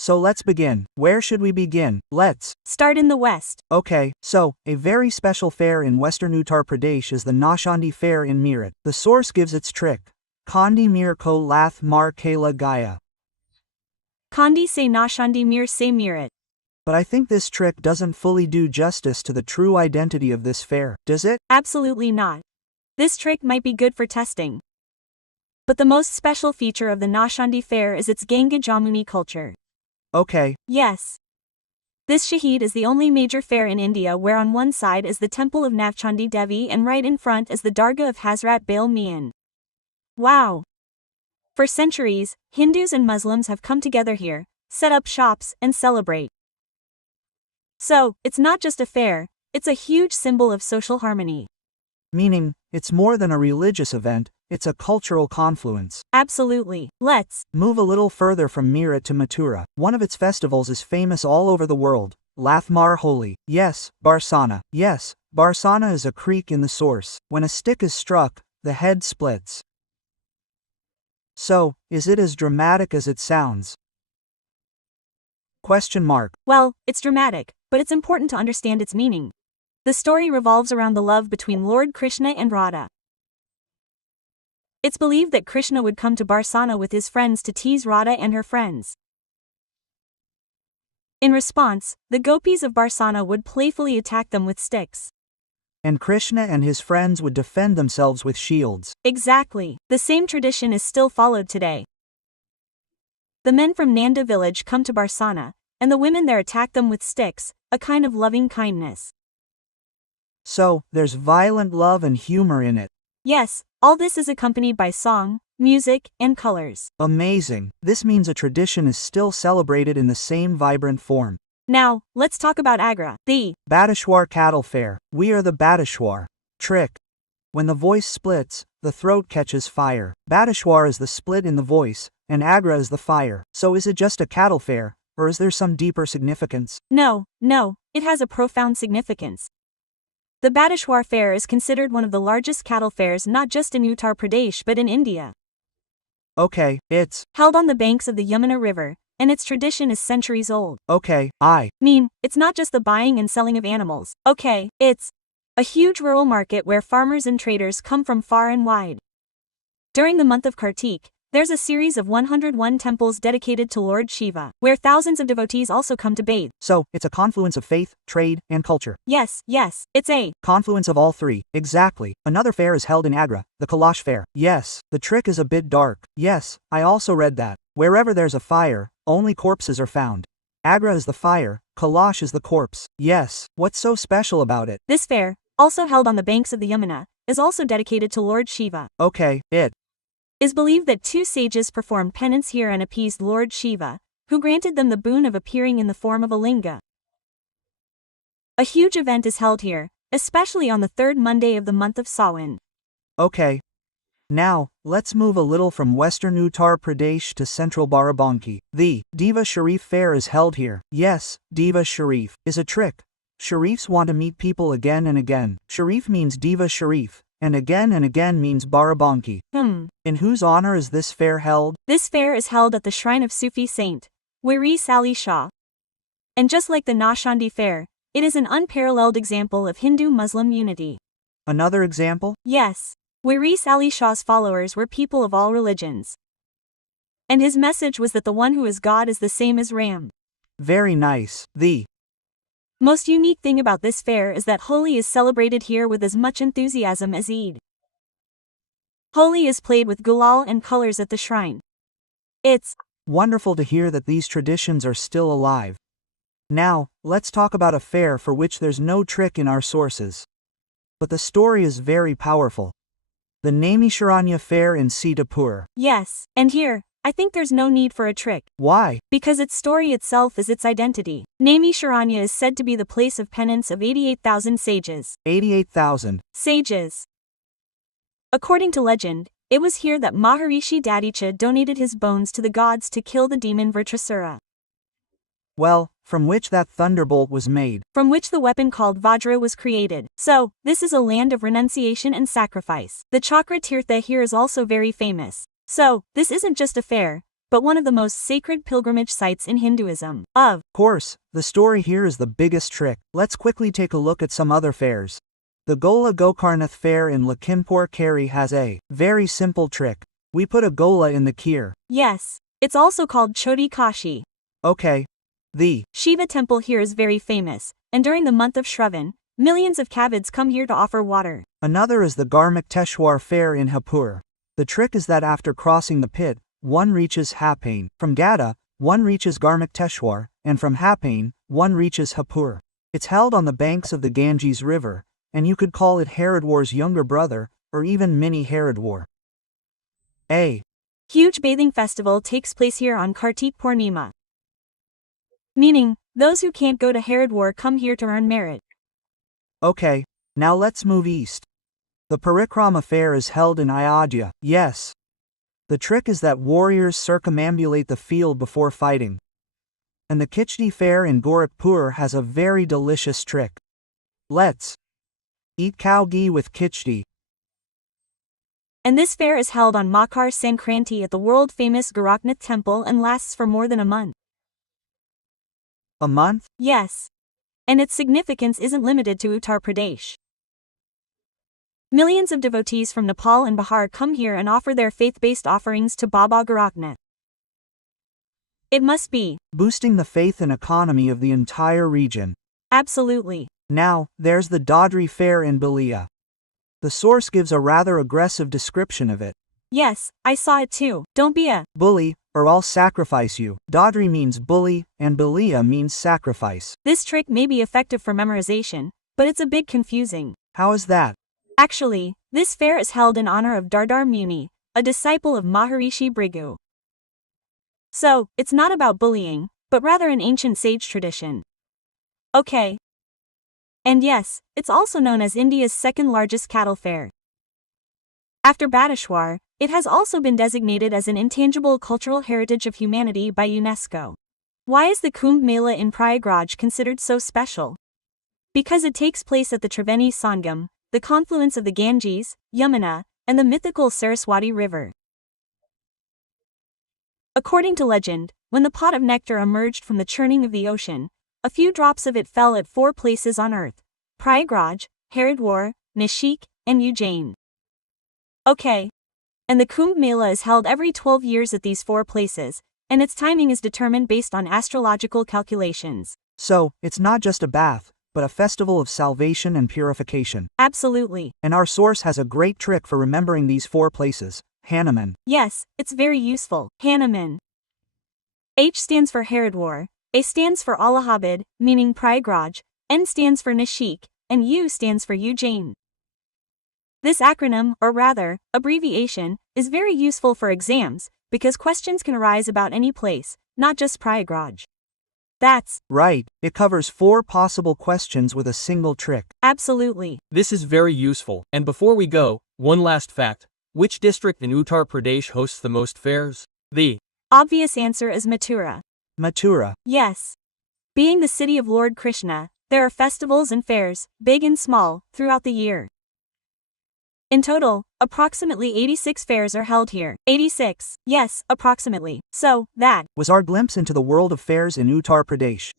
So let's begin. Where should we begin? Let's start in the west. Okay, so, a very special fair in western Uttar Pradesh is the Nashandi fair in Meerut. The source gives its trick. Kandi Mir ko lath mar kela gaya. Kandi se Nashandi Mir se Meerut. But I think this trick doesn't fully do justice to the true identity of this fair, does it? Absolutely not. This trick might be good for testing. But the most special feature of the Nashandi fair is its Ganga Jamuni culture. Okay. Yes. This Shahid is the only major fair in India where on one side is the temple of Navchandi Devi and right in front is the Dargah of Hazrat Bail Mian. Wow! For centuries, Hindus and Muslims have come together here, set up shops, and celebrate. So, it's not just a fair, it's a huge symbol of social harmony. Meaning, it's more than a religious event, it's a cultural confluence. Absolutely. Let's move a little further from Meerut to Mathura. One of its festivals is famous all over the world. Lathmar Holi. Yes, Barsana. Yes, Barsana is a creek in the source. When a stick is struck, the head splits. So, is it as dramatic as it sounds? Question mark. Well, it's dramatic, but it's important to understand its meaning. The story revolves around the love between Lord Krishna and Radha. It's believed that Krishna would come to Barsana with his friends to tease Radha and her friends. In response, the gopis of Barsana would playfully attack them with sticks. And Krishna and his friends would defend themselves with shields. Exactly. The same tradition is still followed today. The men from Nanda village come to Barsana, and the women there attack them with sticks, a kind of loving kindness. So, there's violent love and humor in it. Yes, all this is accompanied by song, music, and colors. Amazing. This means a tradition is still celebrated in the same vibrant form. Now, let's talk about Agra, the Bateshwar Cattle Fair. We are the Bateshwar. Trick. When the voice splits, the throat catches fire. Bateshwar is the split in the voice, and Agra is the fire. So is it just a cattle fair, or is there some deeper significance? No, it has a profound significance. The Bateshwar fair is considered one of the largest cattle fairs not just in Uttar Pradesh but in India. Okay, it's held on the banks of the Yamuna River, and its tradition is centuries old. Okay, it's not just the buying and selling of animals. Okay, it's a huge rural market where farmers and traders come from far and wide. During the month of Kartik, there's a series of 101 temples dedicated to Lord Shiva, where thousands of devotees also come to bathe. So, it's a confluence of faith, trade, and culture. Yes, it's a confluence of all three. Exactly. Another fair is held in Agra, the Kailash fair. Yes, the trick is a bit dark. Yes, I also read that. Wherever there's a fire, only corpses are found. Agra is the fire, Kailash is the corpse. Yes, what's so special about it? This fair, also held on the banks of the Yamuna, is also dedicated to Lord Shiva. Okay, it is believed that two sages performed penance here and appeased Lord Shiva, who granted them the boon of appearing in the form of a linga. A huge event is held here, especially on the third Monday of the month of Sawan. Okay. Now, let's move a little from western Uttar Pradesh to central Barabanki. The Diva Sharif fair is held here. Yes, Diva Sharif is a trick. Sharifs want to meet people again and again. Sharif means Diva Sharif, and again means Barabanki. In whose honor is this fair held? This fair is held at the shrine of Sufi saint, Waris Ali Shah. And just like the Nashandi fair, it is an unparalleled example of Hindu-Muslim unity. Another example? Yes. Waris Ali Shah's followers were people of all religions. And his message was that the one who is God is the same as Ram. Very nice. The most unique thing about this fair is that Holi is celebrated here with as much enthusiasm as Eid. Holi is played with gulal and colors at the shrine. It's wonderful to hear that these traditions are still alive. Now, let's talk about a fair for which there's no trick in our sources. But the story is very powerful. The Naimisharanya fair in Sitapur. Yes, and here, I think there's no need for a trick. Why? Because its story itself is its identity. Naimisharanya is said to be the place of penance of 88,000 sages. 88,000 sages. According to legend, it was here that Maharishi Dadicha donated his bones to the gods to kill the demon Vritrasura. Well, from which that thunderbolt was made. From which the weapon called Vajra was created. So, this is a land of renunciation and sacrifice. The Chakra Tirtha here is also very famous. So, this isn't just a fair, but one of the most sacred pilgrimage sites in Hinduism. Of course, the story here is the biggest trick. Let's quickly take a look at some other fairs. The Gola Gokarnath fair in Lakhimpur Kheri has a very simple trick. We put a gola in the kheer. Yes, it's also called Choti Kashi. Okay. The Shiva temple here is very famous, and during the month of Shravan, millions of Kavids come here to offer water. Another is the Garmukteshwar fair in Hapur. The trick is that after crossing the pit, one reaches Hapane. From Gada, one reaches Garmukteshwar, and from Hapane, one reaches Hapur. It's held on the banks of the Ganges River, and you could call it Haridwar's younger brother, or even mini Haridwar. A huge bathing festival takes place here on Kartik Purnima. Meaning, those who can't go to Haridwar come here to earn merit. Okay, now let's move east. The Parikrama fair is held in Ayodhya. Yes. The trick is that warriors circumambulate the field before fighting. And the Khichdi fair in Gorakhpur has a very delicious trick. Let's eat cow ghee with khichdi. And this fair is held on Makar Sankranti at the world-famous Gorakhnath temple and lasts for more than a month. A month? Yes. And its significance isn't limited to Uttar Pradesh. Millions of devotees from Nepal and Bihar come here and offer their faith-based offerings to Baba Gorakhnath. It must be boosting the faith and economy of the entire region. Absolutely. Now, there's the Dadri fair in Balia. The source gives a rather aggressive description of it. Yes, I saw it too. Don't be a bully, or I'll sacrifice you. Dadri means bully, and Balia means sacrifice. This trick may be effective for memorization, but it's a bit confusing. How is that? Actually, this fair is held in honor of Dardar Muni, a disciple of Maharishi Bhrigu. So, it's not about bullying, but rather an ancient sage tradition. Okay. And yes, it's also known as India's second largest cattle fair. After Bateshwar, it has also been designated as an intangible cultural heritage of humanity by UNESCO. Why is the Kumbh Mela in Prayagraj considered so special? Because it takes place at the Triveni Sangam, the confluence of the Ganges, Yamuna, and the mythical Saraswati River. According to legend, when the pot of nectar emerged from the churning of the ocean, a few drops of it fell at 4 places on earth: Prayagraj, Haridwar, Nashik, and Ujjain. Okay. And the Kumbh Mela is held every 12 years at these 4 places, and its timing is determined based on astrological calculations. So, it's not just a bath, but a festival of salvation and purification. Absolutely. And our source has a great trick for remembering these 4 places. Hanuman. Yes, it's very useful. Hanuman. H stands for Haridwar, A stands for Allahabad, meaning Prayagraj, N stands for Nashik, and U stands for Ujjain. This acronym, or rather, abbreviation, is very useful for exams, because questions can arise about any place, not just Prayagraj. That's right, it covers 4 possible questions with a single trick. Absolutely. This is very useful, and before we go, one last fact. Which district in Uttar Pradesh hosts the most fairs? The obvious answer is Mathura. Mathura. Yes. Being the city of Lord Krishna, there are festivals and fairs, big and small, throughout the year. In total, approximately 86 fairs are held here. 86. Yes, approximately. So, that was our glimpse into the world of fairs in Uttar Pradesh.